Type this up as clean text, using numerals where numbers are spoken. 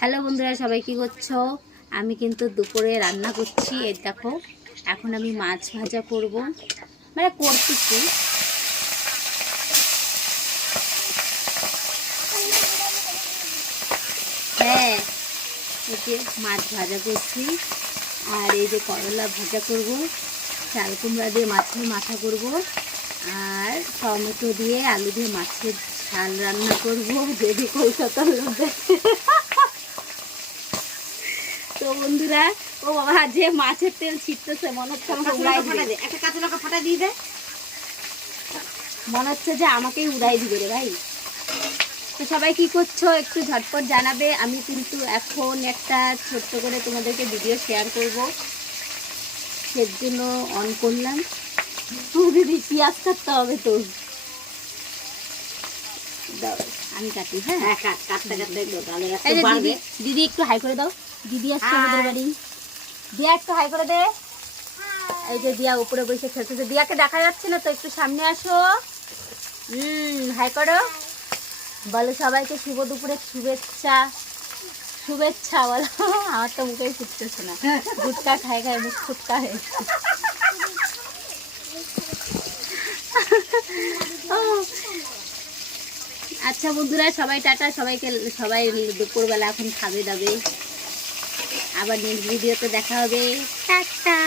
Hello বন্ধুরা, সবাই কি করছো? আমি কিন্তু দুপুরে রান্না করছি। এই দেখো, এখন আমি মাছ ভাজা করব, মানে করতেছি। হ্যাঁ, এই যে মাছ ভাজা করছি, আর এই যে করলা ভাজা করব, চাল কুমড়া দিয়ে মাছের মাথা করব, আর টমেটো দিয়ে আলু দিয়ে মাছের ঝাল রান্না করব, যদি কলকাতার লোক দেখে। তো বন্ধুরা, ও বাবা, যে মাছের তেল ছিটতেছে, মনে হচ্ছে আমাকে উড়াই দিবে। একটা কাঁচা লঙ্কা ফাটা দিয়ে দে। মনে হচ্ছে যে আমাকেই উড়াই দিবে রে ভাই। তো সবাই কি করছো একটু ঝটপট জানাবে। আমি কিন্তু এখন একটা ছোট্ট করে তোমাদেরকে ভিডিও শেয়ার করব, সের জন্য অন করলাম। দিদি পেঁয়াজ কাটতে হবে তো, দাও আমি কাটি। হ্যাঁ, কাটতে কাটতে একটু তাহলে এই একটু যে বাড়বে। দিদি একটু হাই করে দাও। দিদি আসছে আমাদের বাড়ি। দিয়া একটু হাই করে দে। এই যে দিয়া উপরে বসে খেলতেছে, দিয়াকে দেখা যাচ্ছে না তো, একটু সামনে আসো। হাই করো, বলো সবাইকে শুভ দুপুরের শুভেচ্ছা। শুভেচ্ছা বলো। আমার তো মুখেই ফুটতেছে না, গুটকা খাই খাই মুখ ফুটকা হয়েছে। আচ্ছা বন্ধুরা, সবাই টাটা, সবাই দুপুরবেলা এখন খাবে দাবে। আবার নেক্সট ভিডিওতে দেখা হবে। টাটা।